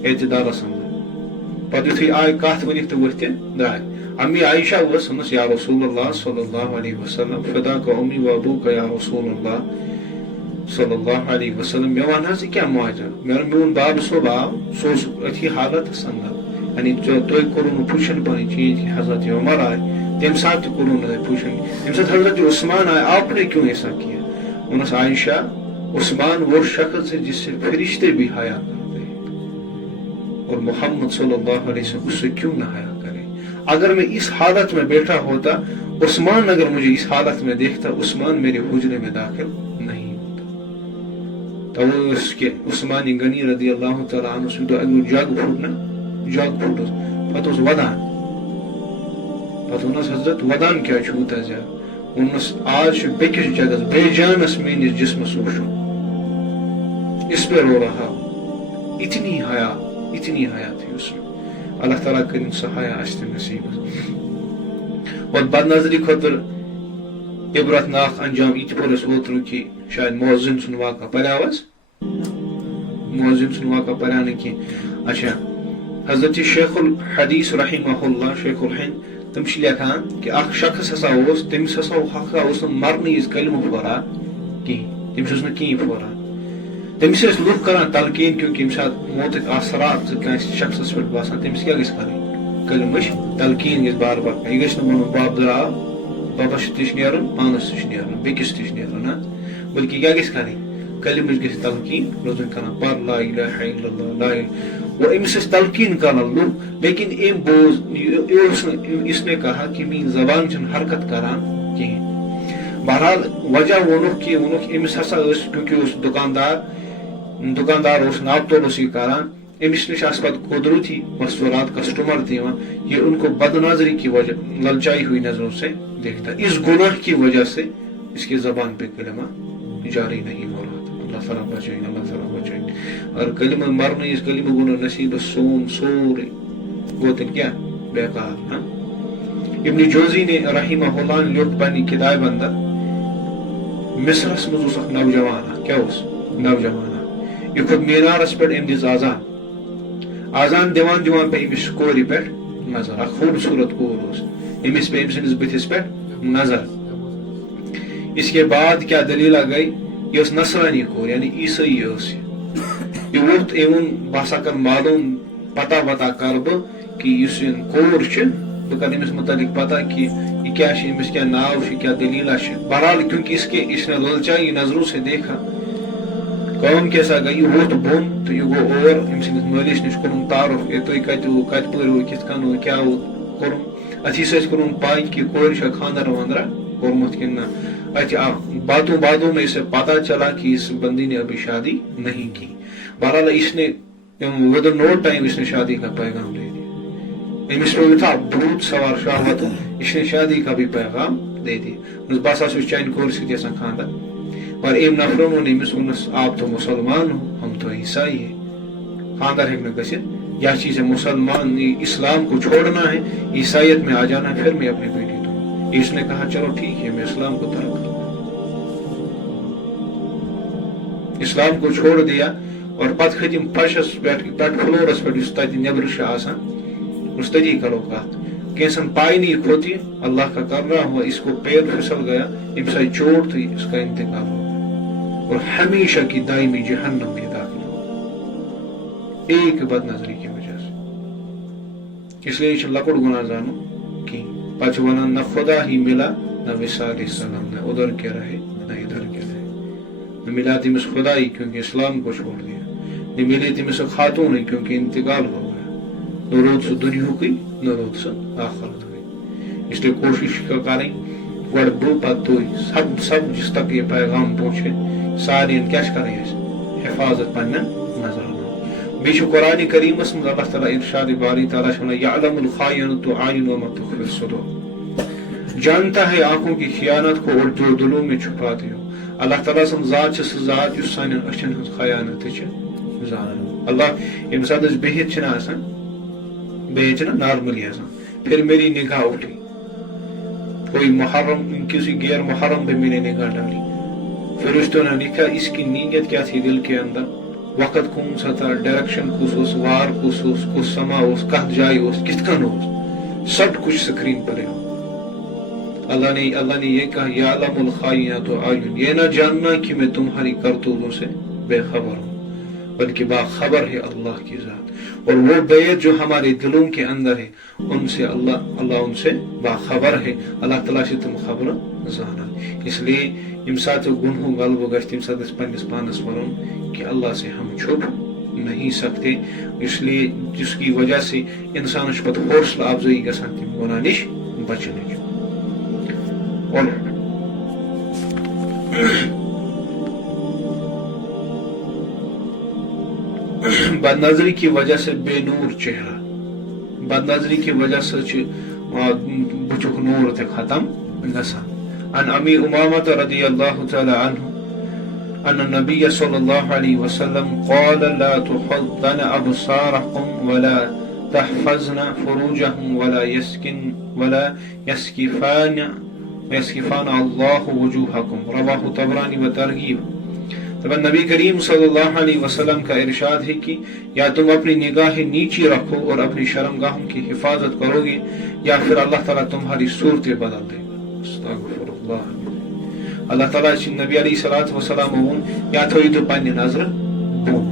اعتدالس اندر پتہ یُتھُے آے کتھ ؤنِتھ تہٕ ؤتھۍ درائے امی عائشہ ونس یا رسول اللہ صلی اللہ علیہ وسلم فداک امی و ابوک یا رسول اللہ صلی اللہ علیہ وسلم مے ون حظ کیا معاجرہ میون باب صوب آو سہ اوس اتھی حالتس اندر یعنی تُہۍ کوٚروٕ نہٕ پوزیشن پنٕنۍ چینج کہ حضرت عمر آئے تمہِ ساتہٕ تہِ کوٚروٕ نہٕ تۄہہِ پوزیشن ییٚمہِ ساتہٕ حضرت عثمان آئے آپ نے کیوں ایسا کیا ونس عائشہ عثمان وہ شخص ہے جس سے فرشتے بھی حیا کرتے ہیں اور محمد صلی اللہ علیہ وسلم اس سے کیوں نہ حیا کرے اگر میں اس حالت میں بیٹھا ہوتا عثمان اگر مجھے اس حالت میں دیکھتا عثمان میرے حجرے میں داخل نہیں ہوتا تو وہ اس کے عثمان غنی رضی اللہ تعالیٰ عنہ سے تو اگر جگ پھوٹنا جگ پھوٹس پتہ اس ودان پتہ ونس حضرت ودان کیا چھوتا زیادہ ونس آج بیکس جگہ بے جانس میانس جسمس وچھو اس پہ رو رہا ہوں اتنی حیا تھی اس میں اللہ تعالیٰ کرن سہ حیا اسہ نصیب اور بد نظری خاطر عبرت ناک انجام یہ پور اس اوترو کہ شاید مؤذن سن واقعہ پریاوس مؤذن سن واقعہ پریا نہ کی اچھا حضرت شیخ الحدیث رحمہ اللہ شیخ الہند تم لکھان کہ اخ شخص ہسا تمس ہسا مرنے اس کلمہ پھوران کہین تمس کہیں پھوران تمس لوگ کران تلقین کیونکہ یم سات موتک اثرات شخصس پہ باسان تمس کیا گھس کریں کلمش تلقین گھس بار بار یہ گھس ون باب درآو بابس تش نیرن پانس تش نیرن بیکس تش نیرن بلکہ کیا گھس کریں کلمش گھس تلقین روزن کران پر لا الہ الا اللہ لا وہ امس تلقین کران لوگ لیکن ام بوز اس نے کہا کہ میری زبان چھ حرکت کران کہین بہرحال وجہ ونک کہ امس ہسا کیونکہ اس دکاندار اس ناب تولسی کران امس نش پتہ قدرتی مستورات کسٹمر تھی یہ ان کو بد نظری کی وجہ للچائی ہوئی نظروں سے دیکھتا اس گناہ کی وجہ سے اس کی زبان پہ کلمہ جاری نہیں ہو رہا تھا اللہ تعالیٰ بچائیں اللہ تعالیٰ بچائیں اور کلمہ مرنے اس کلمہ گناہ نصیب سون سورے گوتن کیا بیکار ابن جوزی نے رحمہ اللہ نے لوگ پانی کتاب اندر مصرس مز نوجوان کیا اس نوجوان یہ خود مینارس پہ ام دس آزان دیوان پہ امس کور پہ نظر اخ خوبصورت کور امس پہ ام سندس بتس پہ نظر اس کے بعد کیا دلیلہ گئی یہ نصرانی کور یعنی عیسائی یہ ووت ایون باسا کر معلوم پتہ کر بہ کہ اس کور بہ کر امس متعلق پتہ کہ یہ کیا امس کیا ناو کیا دلیلہ بہرحال کیونکہ اس نے للچائی نظروں سے دیکھا کام کیسا گئی یہ ووت بون تو یہ گو اور ام سندس مالس نش کورن تعارف کہ تھی کت پو کت کن کیا کورن اتھی سی کورن پائی کہ کور خاندر واندرا کورمت کن باتوں میں اسے پتہ چلا کہ اس بندی نے ابھی شادی نہیں کی بہرحال اس نے ود نو ٹائم اس نے شادی کا پیغام دے دیا امس پہ تھا بھوت سوار شہوت اس نے شادی کا بھی پیغام دے دیا بس چانہ کور سی خاندر اور ام نفروں نے امس ونس آپ تو مسلمان ہو ہم تو عیسائی ہے خاندر ہیک نہ گھت یا چیز ہے مسلمان اسلام کو چھوڑنا ہے عیسائیت میں آ جانا ہے پھر میں اپنی بیٹی دوں اس نے کہا چلو ٹھیک ہے میں اسلام کو ترک اسلام کو چھوڑ دیا اور پتہ کھتم فرشس پہ فلورس پہ تت نبر آسان اس تتی کرو کت کینسن پائی نہیں کھوتی اللہ کا کر رہا ہوا اس کو پیر پھسل گیا ام سا چوٹ تھی اس کا انتقال ہو اور ہمیشہ کی دائمی جہنم میں داخل ہو ایک بد نظری کی وجہ سے اس لیے یہ لکڑ گناہ زانو کی پچ ونان نہ خدا ہی ملا نہ وصال سلام نہ ادھر کے رہے نہ ادھر کے رہے نہ ملا تمس خدائی کیونکہ اسلام کو چھوڑ دیا، نہ ملی تمس خاتون کیونکہ انتقال ہو گیا، نہ رود سہ دنیا کی نہ رود سہ آخرت کی۔ اس لیے کوشش کریں گوڑ بہ پتہ تھی سب جس تک یہ پیغام پہنچے سارے کیا کریں حفاظت پنہ نظر بیش قرآن کریمس میں اللہ تعالیٰ ارشاد باری تعالیٰ یعلم الخائنۃ اعین وما تخفی الصدور، جانتا ہے آنکھوں کی خیانت کو اور جو دلوں میں چھپاتے ہو۔ اللہ تعالیٰ سن ذات سہ ذات اس سان اچھن ہز خیانت زانن۔ اللہ یم سات بہت آسان بہت نارملی آسان، پھر میری نگاہ اٹھی، کوئی محرم کسی غیر محرم پہ میں نے نگاہ ڈالی، فرشتوں نے لکھا اس کی نیت کیا تھی دل کے اندر، وقت کون سا تھا، ڈائریکشن کس وار کس سما کت جائے کت کن سب کچھ سکرین پر ہے۔ اللہ نے یہ کہا یعلم الخائنۃ اعین، یہ نہ جاننا کہ میں تمہاری کرتوتوں سے بے خبر ہوں، بلکہ باخبر ہے اللہ کی ذات، اور وہ بیت جو ہمارے دلوں کے اندر ہے ان سے اللہ ان سے باخبر ہے، اللہ تعالیٰ سے تم خبر زانا۔ اس لیے یم سات گنہوں غلبہ گژھِ تمہ سات پنس پانس ون کہ اللہ سے ہم چھپ نہیں سکتے، اس لیے جس کی وجہ سے انسان پتہ حوصلہ افزائی گژھان تم گناہ نش بچنے۔ اور بد نظری کی وجہ سے بے نور چہرہ، بد نظری کی وجہ سے بچک نور تک ختم گژھان۔ عن ابی امامہ رضی اللہ تعالی عنہ ان النبی صلی اللہ علیہ وسلم قال لا تحضن ابصاركم ولا تحفظن فروجهم ولا يسكفان اللہ وجوہکم، رواہ طبرانی و ترغیب۔ طبعا نبی کریم صلی اللہ علیہ وسلم کا ارشاد ہے کہ یا تم اپنی نگاہ نیچی رکھو اور اپنی شرمگاہوں کی حفاظت کرو گے، یا پھر اللہ تعالیٰ تمہاری صورتیں بدل دے گا۔ استغفر اللہ۔ اللہ تعالیٰ نبی علیہ الصلوۃ والسلام وون یا تھویو تو پنہ نظر بون،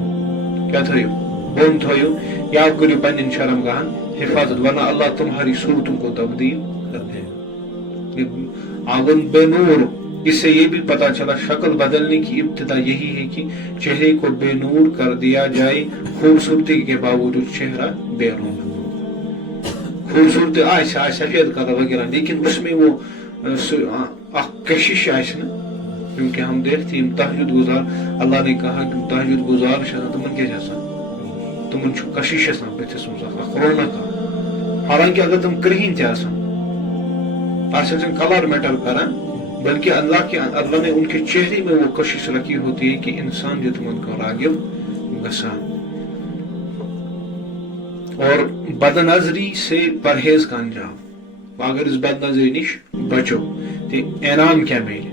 کیا تھویو بون تھویو، یا کریو پنن شرمگاہن حفاظت، ورنہ اللہ تمہاری صورتوں کو تبدیل کر دے گا۔ آنگن بے نور، اس سے یہ بھی پتہ چلا شکل بدلنے کی ابتدا یہی ہے کہ چہرے کو بے نور کر دیا جائے، خوبصورتی کے باوجود چہرہ بے رونق، خوبصورتی آئے سفید کلر وغیرہ، لیکن اس میں وہ کشش آئے نا، کیونکہ ہم دیکھتے ہیں تہجد گزار، اللہ نے کہا کہ تہجد گزار تمن کیا تمن کشش بتس مز رونق، حالانکہ اگر تم کرہین تہ کلر میٹر کران، بلکہ اللہ نے ان کے چہرے میں وہ کشش رکھی ہوتی ہے کہ انسان جو تمن کو راغب گسان۔ اور بد نظری سے پرہیز کا انجام، اگر اس بد نظری نش بچو تو انعام کیا میل۔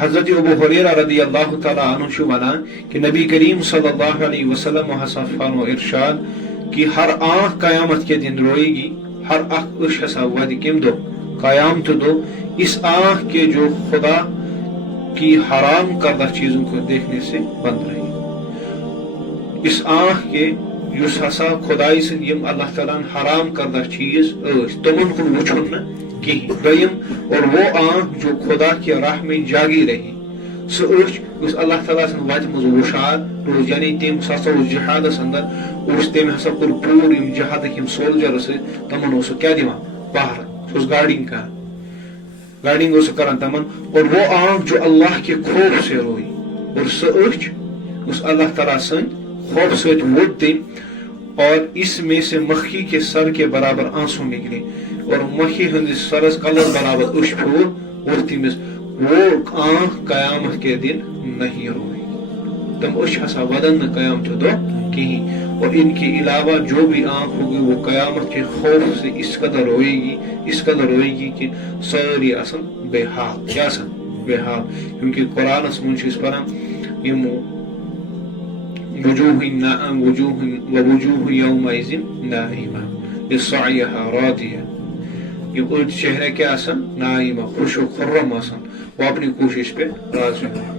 حضرت ابو ہریرہ رضی اللہ تعالی عنہ ونان کہ نبی کریم صلی اللہ علیہ وسلم فرمو ارشاد کہ ہر آنکھ قیامت کے دن روئے گی، ہر اخ اش ہسا ود کم دو قیامت دو، اس آنکھ کے جو خدا کی حرام کردہ چیزوں کو دیکھنے سے بند رہی، اس آنکھ کے یس ہسا خدائی سن یم اللہ تعالیٰ حرام کردہ چیز تمن کن وچھن نا کہیں دویم، اور وہ آنکھ جو خدا کی راہ میں جاگی رہی، سو اس اللہ تعالیٰ سن وت مز وشار روز، یعنی تم ہسا اس جہادس اندر تم ہسا کور پور یم جہادک یم سولجرس تمن کیا دِوان پہرٕ، اس گارڈنگ کران تمن، اور وہ آنکھ جو اللہ کے خوف سے روئی، اور سو اس اللہ تعالیٰ سن خوف سے ووٹ تم، اور اس میں سے مکھی کے سر کے برابر آنسو نکلے، اور مکھی ہندس سرس کلر برابر اش پھول، اور تمس وہ آنکھ قیامت کے دن نہیں روئی، تم اش ہسا ودن نہ قیامت دو کہیں۔ اور ان کے علاوہ جو بھی آنکھ ہوگی وہ قیامت کے خوف سے اس قدر روئے گی کہ ساری اصل بے حال، کیا اصل بے حال، کیونکہ قرآن من اس پر وجوہ یومئذ ناعمہ لسعیہا راضیہ، یہ اڑ چہرہ کیا آسان ناعمہ، خوش و خرم آسان، وہ اپنی کوشش پہ راضی ہو۔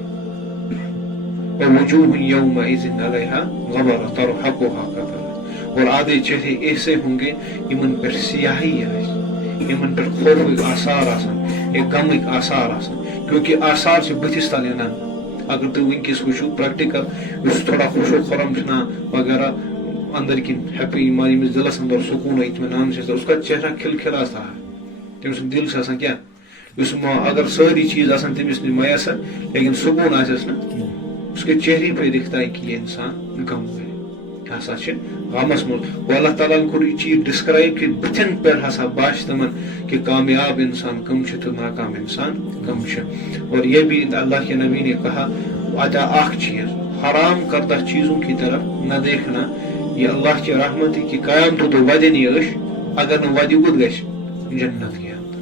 وجوہ یومئذ علیہا غبرہ ترحقها قترہ، اور آدھے چہرے ایسے ہوں گے یمن پر سیاہی آئے، یمن پر خوف آثار آسان، یہ غمک آثار آسان کیونکہ آثار سے بتس تل انان اگر تھی ونکس وچو پریکٹیکل اس تھوڑا خوش و خرم چھنا وغیرہ اندر کن ہیپی یمس دلس اندر سکون و اطمینان اس کا چہرہ کھل کھلا تھا تم سن دل سے کیا اس اگر ساری چیز آسان تمس میسر لیکن سکون آس نا اس کے چہرے پہ دکھتا ہے کہ یہ انسان غم ہے ہسا غمس مز وہ اللہ تعالیٰ کور یہ چیز ڈسکرائب کہ بتن پہ ہسا باش تمن کہ کامیاب انسان کم تو ناکام انسان کم اور یہ بھی اللہ کے نبی نے کہا اچھا اخ چیز حرام کردہ چیزوں کی طرف نہ دیکھنا یہ اللہ کی رحمت کی قیامت تو ودی نہیں اگر نہ ودی گد گش جنت کے اندر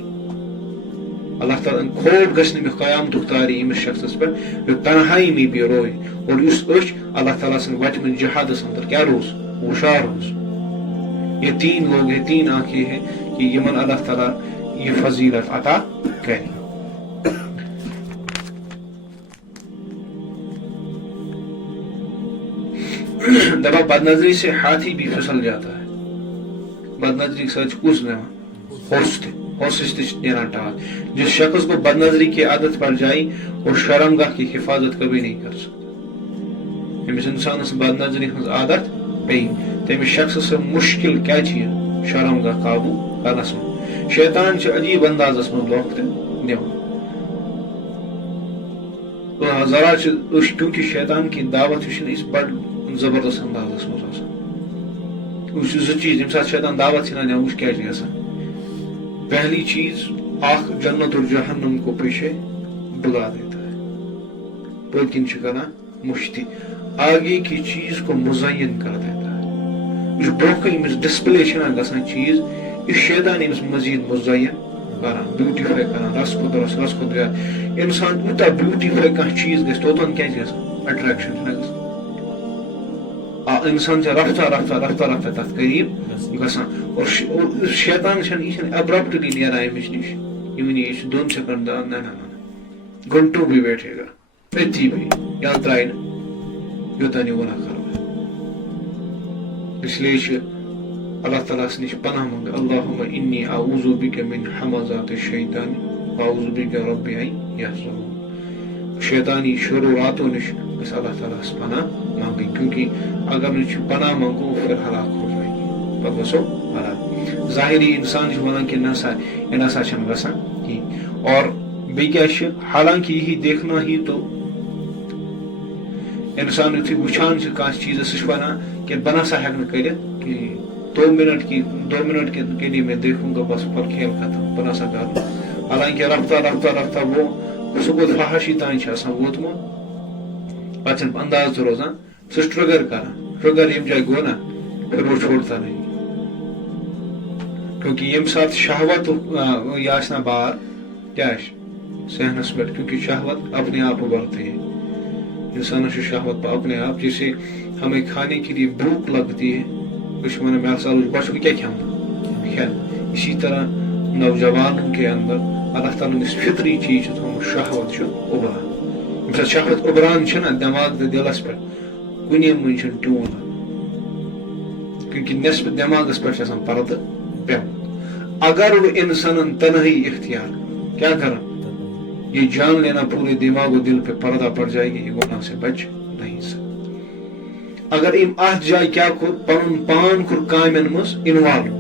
اللہ تعالیٰ کھوٹ گھس نمک قیامت تاری امس شخص پہ جو تنہائی میں بھی روئے اور اس اللہ تعالیٰ سن وت من جہادس اندر کیا روز ہوشار روز یہ تین لوگ ہیں تین آنکھیں ہیں کہ یمن اللہ تعالیٰ یہ فضیلت عطا کرے دبا بد نظری سے ہاتھی بھی پھسل جاتا ہے بد نظری سچ کس ہوسٹ نیران ٹال جس شخص کو بد نظری کی عادت پڑ جائے وہ شرمگاہ کی حفاظت کبھی نہیں کر سکتا امس انسانس بد نظری ہز عادت پی تمس شخص سے مشکل کیا شرمگاہ قابو کرنس من شیطان عجیب اندازس من لوگ دِوان ذرا کیونکہ شیطان کی دعوت اس بڑ زبردست اندازس مز زٕ چیز ییٚمہِ ساتہٕ شیطان دعوت ژھٕنان دِوان وٕچھ کیٛاہ چھِ گژھان پہلی چیز اخ جنت اور جہنم کو پیچھے بلا دیتا ہے پٔتۍ کِنۍ چھِ کران مشتی آگے کی چیز کو مزین کر دیتا ہے جو برونٛہہ کَنۍ أمِس ڈسپلے چھِنہ گژھان چیز یہِ شیطان أمِس مزید مزین کران بیوٹیفائی کران رس کھۄتہٕ زیادٕ انسان یوٗتاہ بیوٹیفائی کانٛہہ چیز گژھِ توٚتن کیٛاہ چھِ گژھان اٹریکشن چھِنہ گژھان انسان سے رفتہ تک قریب گژھان اور شیطان یہ ابرپٹلی نیران امس نش یہ 2 سیکنڈ نہ گھنٹوں بھی بیٹھے گا اتھی بھی یا ترائے یوتان یہ گناہ کرو اس لیے اللہ تعالیٰ نش پناہ منگ اللہم انی اعوذ بک من حمزات الشیطان واعوذ بک رب ان یحضرون شیطانی شروراتوں نش بس اللہ تعالیٰ پناہ مانگی کیونکہ اگر نہ پناہ مانگو پھر ہلاک ہو جائے گی پتہ گژھو ہلاک ظاہری انسان ونان کہ نسا یہ نسا چھنہ گژھان کہین اور بیٚیہِ کیاہ چھِ حالانکہ یہی دیکھنا ہی تو انسان یُتھُے وٕچھان چھُ کانٛہہ چیٖزس سُہ چھُ ونان کہ بہٕ نسا ہٮ۪کہٕ نہٕ کٔرِتھ کِہیٖنۍ 2 منٹ کے لیے میں دیکھوں گا بس پر کھیل ختم بہٕ نسا کرٕ حالانکہ رفتہ وہ سُہ گوٚو فحاشی تانۍ چھُ آسان ووتمُت پتہ چھُنہٕ انداز تہِ روزان سُہ چھُ ٹرگر کران ٹرگر ییٚمہِ جایہِ گوٚو نا پھر وہ چھوڑتا نہیں کیونکہ ییٚمہِ ساتہٕ شہوت یہ آسہِ نا بار کیٛاہ چھُ صحنس پٮ۪ٹھ کیونکہ شہوت اپنے آپ ابھرتے ہیں انسانس چھُ شہوت اپنے آپ جیسے ہمیں کھانے کے لیے بھوک لگتی ہے کچھ میں مثال بچوں کو کیا کھانا اسی طرح نوجوانوں کے اندر اللہ تعالیٰ نے فطری چیز تھومت شہوت ابھران ییٚمہِ ساتہٕ شہوت ابھران چھنا دٮ۪ماغ تہٕ دِلس پٮ۪ٹھ کُنی منٛز چھُنہٕ ٹیوٗن کیونکہ نٮ۪صف دٮ۪ماغس پٮ۪ٹھ چھُ آسان پردٕ پیوٚمُت اگر وہ انسانن تنہائی اختیار کیا کرن یہ جان لینا پورے دماغ و دل پہ پردہ پڑ جائے گی یہ گناہ سے بچ نہیں سکتا اگر ام ات جائے کیا کور پنن پان کور کامن مس انوالو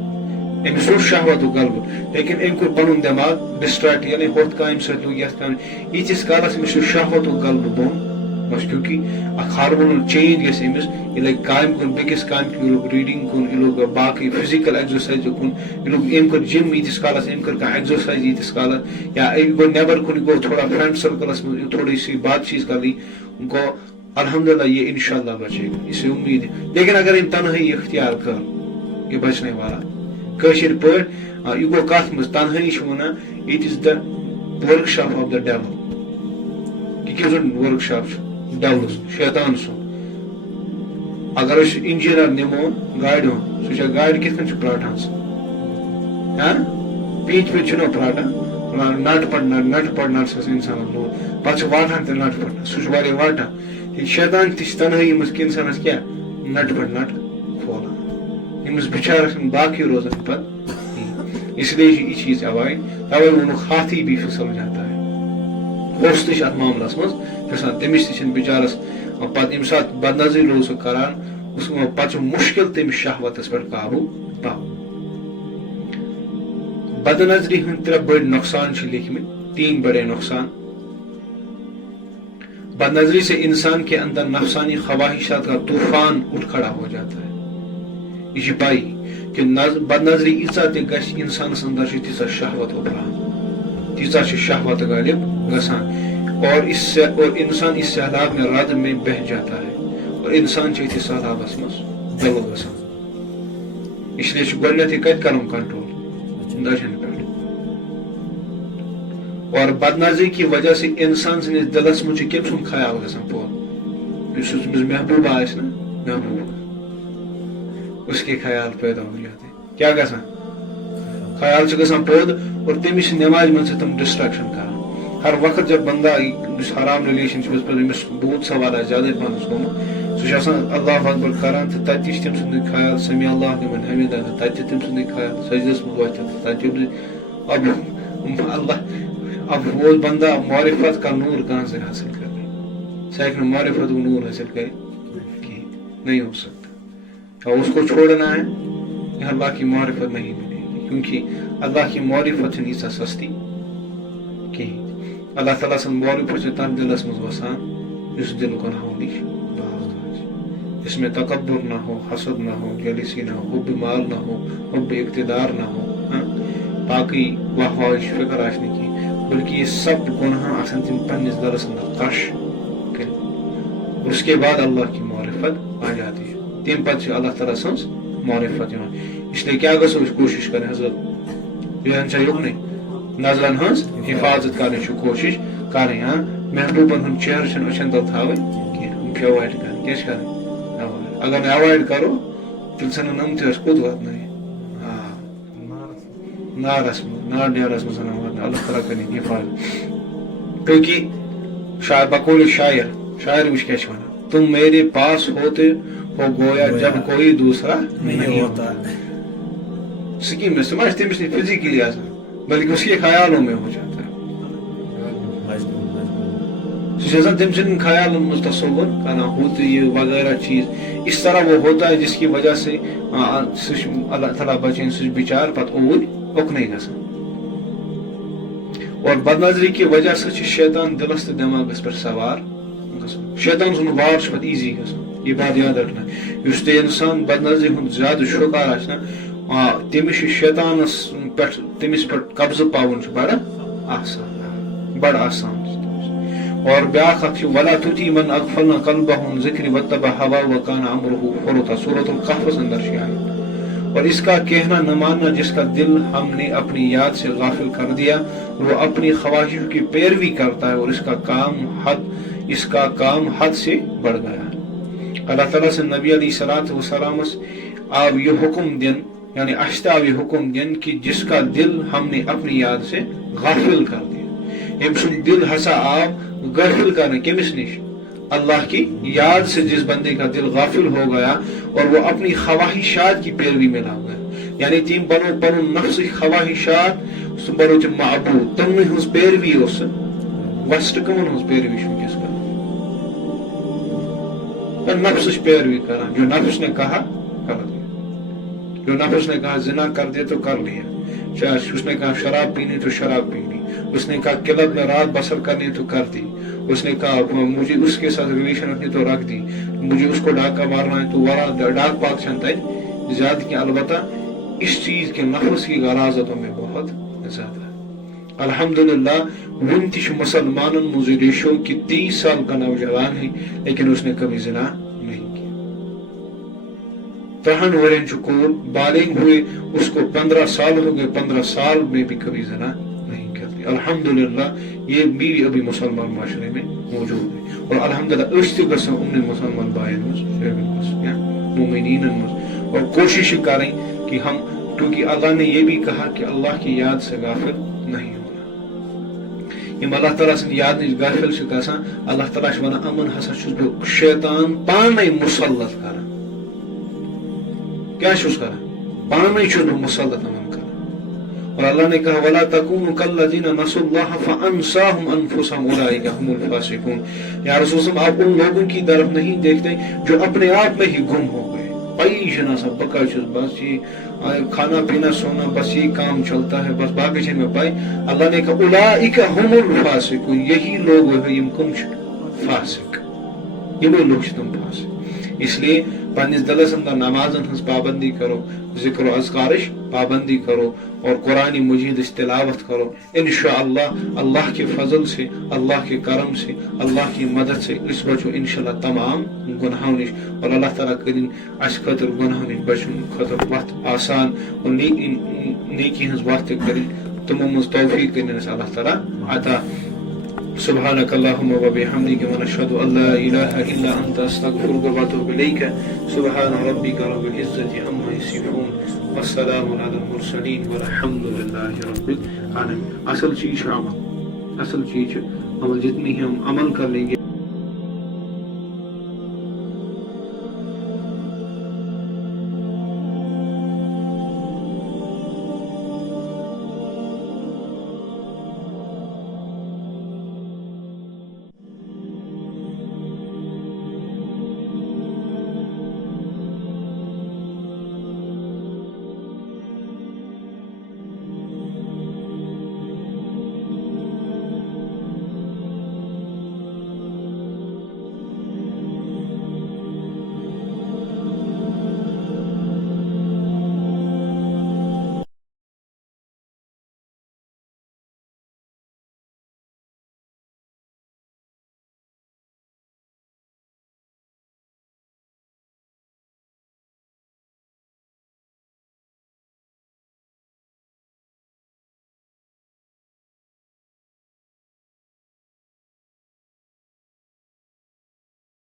ام سو شہوت و قلب لیکن ام کور پنن دماغ ڈسٹریکٹ یعنی ہوت کام سے لوگ یت کام یتس کالس مس شہوت و قلب بون بس کیونکہ اخ ہارمونل چینج گژھِ أمِس یہِ لگہِ کامہِ کُن بیٚکِس کامہِ کُن یہِ لوگ ریڈنگ کُن یہِ لوگ باقٕے فزیکل ایکزرسایز کُن یہِ لوگ أمۍ کٔر جم ییٖتِس کالس أمۍ کٔر کانٛہہ ایکزرسایز ییٖتِس کالس یا أمۍ گوٚو نیبر کُن یہِ گوٚو تھوڑا فرینڈ سرکلس منٛز تھوڑی سی بات چیت کرنی گوٚو الحمدللہ یہ انشاءاللہ بچے گا اسے امید ہے لیکن اگر أمۍ تنہائی اختیار کر یہ بچنے والا کٲشِر پٲٹھۍ یہ گوٚو کتھ منٛز تنہائی چھِ ونان it is the work shop of the dual یہ کیٛاہ زن ورک شاپ چھُ ڈیولس شیطان سُنٛد اگر أسۍ انجیٖنر نِمو گاڑِ ہُنٛد سُہ چھا گاڑِ کِتھ کٔنۍ چھُ پراٹان سُہ پیٖنتۍ پیٖنتۍ چھُنہ پراٹان نٹ پڑنر چھِ آسان انسانس لوگ پتہٕ چھُ واٹان تہِ نٹ پڑنر سُہ چھُ واریاہ واٹان شیطان تہِ چھِ تنہٲیی منٛز کہِ انسانس کیٛاہ نٹ پڑ نٹ کھولان أمِس بِچارس چھُنہٕ باقٕے روزان پتہٕ اس لیے یہ چیز اوائڈ توے وونک ہاتھی بھی پھسل جاتا ہے ہوس تہ ات معاملس مز پھسان تمس تہ بچارس پتہ یم سات بد نظری روز سہ کران پتہ مشکل تمس شہوتس پہ قابو پاو بد نظری ہند 3 بڑ نقصان لکھمت 3 بڑے نقصان بد نظری سے انسان کے اندر نفسانی خواہشات کا طوفان اٹھ کھڑا ہو جاتا ہے یہ پائی کہ بد نظری ایسا تہ گھس انسانس اندر تیسا شہوت ابھران تیسا شہوت غالب گسان اور انسان اس سیلاب میں رد میں بہ جاتا ہے اور انسان اتس سیلابس مز دل گسان اس لیے گۄڈنیتھٕے کتہِ کرُن کنٹرول دجن پہ اور بد نظری کی وجہ سے انسان سندس دلس مجھ کم سن خیال گسان پور اس محبوب آس نا محبوب اس کے خیال پیدا ہو جاتے کیا گسان خیال گسان پود اور تمس نماز من سے تم ڈسٹریکشن کران ہر وقت جب بندہ حرام ریلیشن شپس پہ بھوت سوال زیادہ پہنس گومت سہ اللہ اکبر کران تو تم سند خیال سمی اللہ لمن حمیدہ تم سند خیال سجدس من وتھت اب اللہ اب وہ بندہ معرفت کا نور کہاں سے حاصل کرے سیکنڈ معرفت کو نور حاصل کرے نہیں ہو سکتا اور اس کو چھوڑنا ہے اللہ کی معرفت نہیں ملے گی کیونکہ اللہ کی معرفت ایسا سستی کہ اللہ تعالیٰ سن معرفت سے تن دلس مز وسان اس دل گناہوں نش باغ جس میں تکبر نہ ہو حسد نہ ہو جلیسی نہ ہو حب مال نہ ہو حب اقتدار نہ ہو باقی واہواہش فکر آسنے کی بلکہ یہ سب گناہ آسان تم پنس دلس اندر کش کر اس کے بعد اللہ کی معرفت آ جاتی ہے تم پتہ اللہ تعالیٰ سنس معرفت اس لیے کیا گھو کوشش کریں حضرت یہ یوکنی نظرن ہز حفاظت کرنے کوشش کریں محبوبن ہند چہرہ اچھن تل تھا اوائڈ کریں اگر نہ اوائڈ کرو تیل ژھنن ام تہ کوت واتن نارس نار ڈیرس مز اللہ تعالیٰ کریں حفاظت کیونکہ شاعر بقول شاعر وچ کیا ونان تم میرے پاس ہوتے ہو گویا جب کوئی دوسرا نہیں ہوتا سکیم میں سمجھ تمس نہیں فزیکلی آسان بلکہ اس کے خیالوں میں ہو جاتا ہے تم سن خیال تصور کرنا ہوتی یہ وغیرہ چیز اس طرح وہ ہوتا ہے جس کی وجہ سے اللہ تعالیٰ بچیں سہ بچار پتہ اوور اکنے گسان اور بد نظری کی وجہ سے شیطان دلس تو دماغس پہ سوار شیطان سن وار پتہ ایزی گسان یہ بات یاد رکھنا اس تے انسان بد نظری ہند زیادہ شکار آسنا تمس شیطانس پہ تمس پہ قبضہ پاؤن بڑا آسان اور بیاکھ اکھ ولا تطیع من اغفلنا قلبہ عن ذکری واتبع هواه وکان امرہ فرطا سورۃ القحف اندر آیت اور اس کا کہنا نہ ماننا جس کا دل ہم نے اپنی یاد سے غافل کر دیا وہ اپنی خواہشوں کی پیروی کرتا ہے اور اس کا کام حد سے بڑھ گیا. اللہ تعالیٰ سے نبی علیہ الصلوۃ والسلام آو یہ حکم دن یعنی آو یہ حکم دن کہ جس کا دل ہم نے اپنی یاد سے غافل کر دیا. یم سن دل ہسا آو غافل کرنے کمس نش اللہ کی یاد سے جس بندے کا دل غافل ہو گیا اور وہ اپنی خواہشات کی پیروی میں لگ گیا یعنی تم بنو پن نفس خواہشات بنو تم معبود تم ہز پیروی اس وسٹ کمن ہز پیروی ونکس کر نفس پیروی کران جو نفس نے کہا کر دیا جو نفس نے کہا زنا کر دیا تو کر لیا اس نے کہا شراب پینی تو شراب پی لی اس نے کہا کلب میں رات بسر کرنی تو کر دی اس نے کہا مجھے اس کے ساتھ ریلیشن رکھنی تو رکھ دی مجھے اس کو ڈاکہ مارنا ہے تو ورا ڈاک پاک چھنتا ہے زیادہ کی البتہ اس چیز کے نفس کی غراضتوں میں بہت زیادہ ہے. الحمدللہ ون تش مسلمانن مز ریشو کہ 30 سال کا نوجوان ہے لیکن اس نے کبھی زنا نہیں کیا. 30 ورین چکور بالغ ہوئے اس کو 15 سال ہو گئے 15 سال میں بھی کبھی زنا نہیں کرتی. الحمدللہ یہ بھی ابھی مسلمان معاشرے میں موجود ہے اور الحمدللہ اس تک ان مسلمان بائن مومنین اور کوشش کریں کہ ہم کیونکہ اللہ نے یہ بھی کہا کہ اللہ کی یاد سے غافل نہیں ہونا. یم اللہ تعالیٰ سن یاد نش غافل سے گژھان اللہ تعالیٰ ونان امن ہسا چھس بہ شیطان پانے مسلط کران کیا چھس کران پانے چھس بہ مسلط امن کران اور اللہ نے کہا وَلَا تَكُونُوا كَالَّذِينَ نَسُوا اللَّهَ فَأَنسَاهُمْ أَنفُسَهُمْ أُولَٰئِكَ هُمُ الْفَاسِقُونَ. یا رسول اللہ آپ ان لوگوں کی طرف نہیں دیکھتے جو اپنے آپ میں ہی گم ہو گئے. پئی شنا سب بکا چھ بس یہ کھانا پینا سونا بس یہ کام چلتا ہے بس باقی چھ میں پائی. اللہ نے کہا اولئک هم الفاسقون، یہی لوگ یم کم چھ فاسق، یہ لوگ چھ تم فاسق. اس لیے پنس دلس اندر نمازن ہز پابندی کرو، ذکر و اذکارش پابندی کرو اور قرآن مجید تلاوت کرو. انشاءاللہ اللہ کے فضل سے، اللہ کے کرم سے، اللہ کی مدد سے اس بچو انشاءاللہ تمام گناہوں نش. اور اللہ تعالیٰ کریں اس خاطر گناہوں نش بچن خاطر وقت آسان اور نیکی ہز وقت کریں تمو مز توفیق کریں اللہ تعالیٰ عطا. سبحانك اللهم وبحمدك ونشهد ان لا اله الا انت استغفرك واتوب اليك. سبحان ربك رب العزة عما يصفون والسلام على المرسلين والحمد لله رب العالمين. اصل چیز عمل، اصل چیز عمل. جتنی ہم عمل کر لیں گے